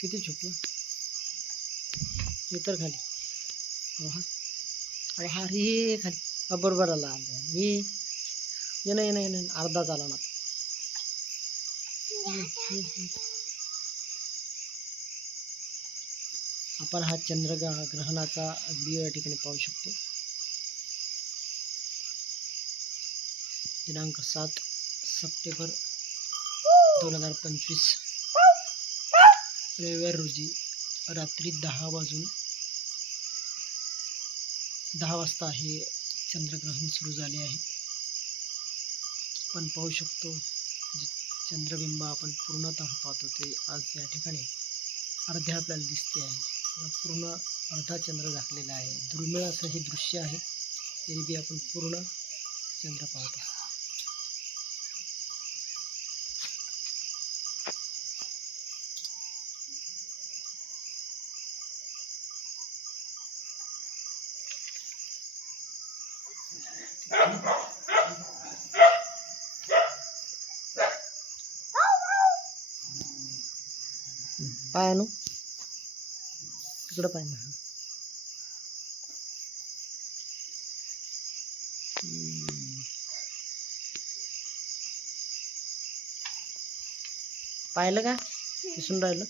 किती झोपला इतर खाली. अरे हा रे खाली बरोबर आला. मी येणं येणं येणं अर्धा झाला ना. आपण हा चंद्रग्रहणाचा व्हिडिओ या ठिकाणी पाहू शकतो. दिनांक 7 सप्टेंबर 2025 रविवार रोजी रात्री 10 वाजता हे चंद्रग्रहण सुरू झाले आहे. आपण पाहू शकतो जे चंद्रबिंब आपण पूर्णतः पाहतो ते आज या ठिकाणी अर्धे आपल्याला दिसते आहे. पूर्ण अर्धा चंद्र झाकलेला आहे. दुर्मिळ असं हे दृश्य आहे. तरी बी आपण पूर्ण चंद्र पाहतो. पाय आणू तिकडं पाय ना. पाहिलं का दिसून राहिलं.